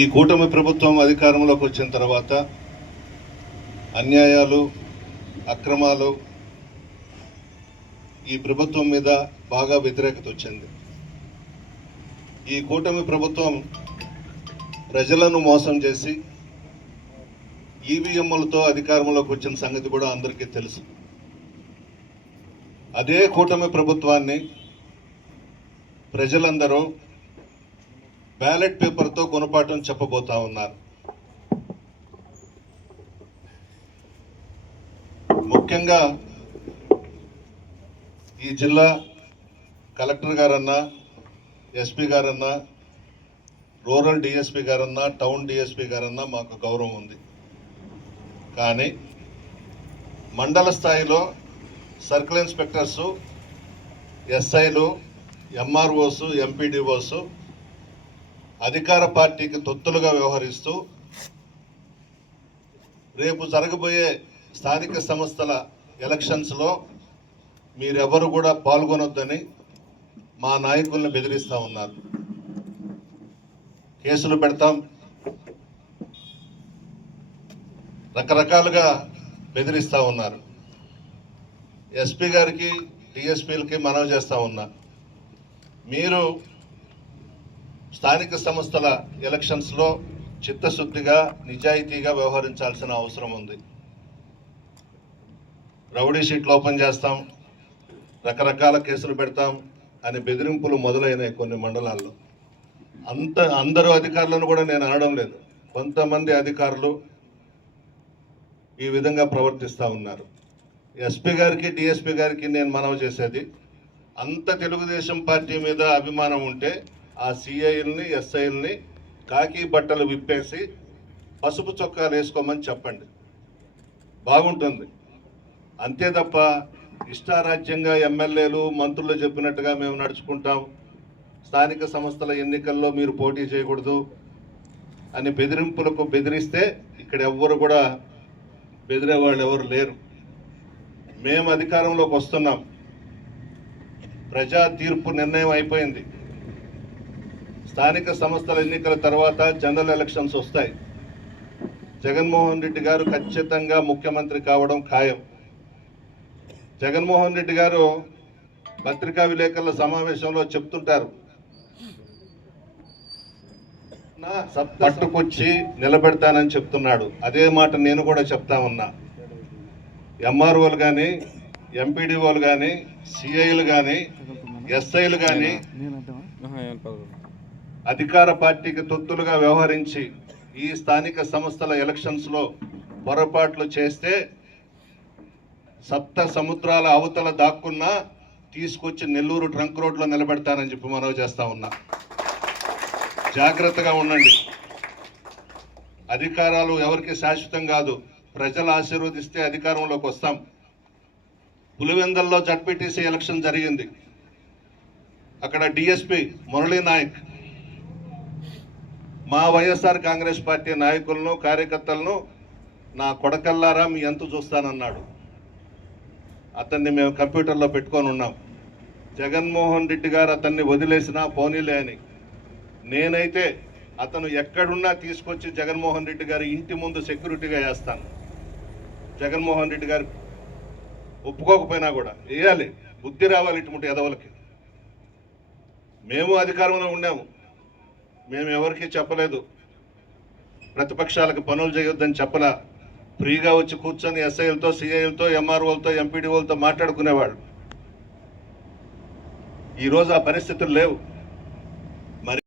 ఈ కూటమి ప్రభుత్వం అధికారంలోకి వచ్చిన తర్వాత అన్యాయాలు, అక్రమాలు ఈ ప్రభుత్వం మీద బాగా వ్యతిరేకత వచ్చింది. ఈ కూటమి ప్రభుత్వం ప్రజలను మోసం చేసి ఈవీఎంలతో అధికారంలోకి వచ్చిన సంగతి కూడా అందరికీ తెలుసు. అదే కూటమి ప్రభుత్వాన్ని ప్రజలందరూ బ్యాలెట్ పేపర్తో గుణపాఠం చెప్పబోతా ఉన్నారు. ముఖ్యంగా ఈ జిల్లా కలెక్టర్ గారన్నా, ఎస్పీ గారన్నా, రూరల్ డిఎస్పీ గారన్నా, టౌన్ డిఎస్పీ గారన్నా మాకు గౌరవం ఉంది. కానీ మండల స్థాయిలో సర్కిల్ ఇన్స్పెక్టర్సు, ఎస్ఐలు, ఎంఆర్ఓసు, ఎంపీడీఓసు అధికార పార్టీకి తొత్తులుగా వ్యవహరిస్తూ రేపు జరగబోయే స్థానిక సంస్థల ఎలక్షన్స్లో మీరెవరు కూడా పాల్గొనొద్దని మా నాయకులను బెదిరిస్తూ ఉన్నారు. కేసులు పెడతాం, రకరకాలుగా బెదిరిస్తూ ఉన్నారు. ఎస్పీ గారికి, డిఎస్పీలకి మనవి చేస్తూ ఉన్నా, మీరు స్థానిక సంస్థల ఎలక్షన్స్లో చిత్తశుద్ధిగా, నిజాయితీగా వ్యవహరించాల్సిన అవసరం ఉంది. రౌడీ షీట్లు ఓపెన్ చేస్తాం, రకరకాల కేసులు పెడతాం అని బెదిరింపులు మొదలైనాయి కొన్ని మండలాల్లో. అందరూ అధికారులను కూడా నేను అనడం లేదు, కొంతమంది అధికారులు ఈ విధంగా ప్రవర్తిస్తూ ఉన్నారు. ఎస్పీ గారికి, డిఎస్పీ గారికి నేను మనవి చేసేది, అంత తెలుగుదేశం పార్టీ మీద అభిమానం ఉంటే ఆ సిఐల్ని, ఎస్ఐల్ని కాకి బట్టలు విప్పేసి పసుపు చొక్కాలు వేసుకోమని చెప్పండి, బాగుంటుంది. అంతే తప్ప ఇష్టారాజ్యంగా ఎమ్మెల్యేలు, మంత్రులు చెప్పినట్టుగా మేము నడుచుకుంటాం, స్థానిక సంస్థల ఎన్నికల్లో మీరు పోటీ చేయకూడదు అని బెదిరింపులకు బెదిరిస్తే ఇక్కడ ఎవ్వరు కూడా బెదిరే వాళ్ళు ఎవరు లేరు. మేము అధికారంలోకి వస్తున్నాం, ప్రజా తీర్పు నిర్ణయం అయిపోయింది. స్థానిక సంస్థల ఎన్నికల తర్వాత జనరల్ ఎలక్షన్స్ వస్తాయి. జగన్మోహన్ రెడ్డి గారు ఖచ్చితంగా ముఖ్యమంత్రి కావడం ఖాయం. జగన్మోహన్ రెడ్డి గారు పత్రికా విలేకరుల సమావేశంలో చెప్తుంటారు, పట్టుకొచ్చి నిలబెడతానని చెప్తున్నాడు. అదే మాట నేను కూడా చెప్తా ఉన్నా. ఎంఆర్ఓలు కానీ, ఎంపీడీఓలు కానీ, సిఐలు కానీ, ఎస్ఐలు కానీ అధికార పార్టీకి తొత్తులుగా వ్యవహరించి ఈ స్థానిక సంస్థల ఎలక్షన్స్లో పొరపాట్లు చేస్తే సప్త సముద్రాల అవతల దాక్కున్నా తీసుకొచ్చి నెల్లూరు ట్రంక్ రోడ్లో నిలబెడతానని చెప్పి మనవి చేస్తా ఉన్నా. జాగ్రత్తగా ఉండండి. అధికారాలు ఎవరికి శాశ్వతం కాదు, ప్రజలు ఆశీర్వదిస్తే అధికారంలోకి వస్తాం. పులివెందల్లో జడ్పీటీసీ ఎలక్షన్ జరిగింది. అక్కడ డిఎస్పీ మురళీ నాయక్ మా వైఎస్ఆర్ కాంగ్రెస్ పార్టీ నాయకులను, కార్యకర్తలను నా కొడకల్లారా మీ ఎంత చూస్తానన్నాడు. అతన్ని మేము కంప్యూటర్లో పెట్టుకొని ఉన్నాం. జగన్మోహన్ రెడ్డి గారు అతన్ని వదిలేసినా పోనీలే అని. నేనైతే అతను ఎక్కడున్నా తీసుకొచ్చి జగన్మోహన్ రెడ్డి గారి ఇంటి ముందు సెక్యూరిటీగా వేస్తాను. జగన్మోహన్ రెడ్డి గారు ఒప్పుకోకపోయినా కూడా వేయాలి, బుద్ధి రావాలి ఇటువంటి ఎదవలకి. మేము అధికారంలో ఉన్నాము, మేము ఎవరికి చెప్పలేదు, ప్రతిపక్షాలకు పనులు చేయొద్దని చెప్పలా. ఫ్రీగా వచ్చి కూర్చొని ఎస్ఐలతో, సిఐలతో, ఎంఆర్ఓలతో, ఎంపీడీఓలతో మాట్లాడుకునేవాళ్ళు. ఈరోజు ఆ పరిస్థితులు లేవు.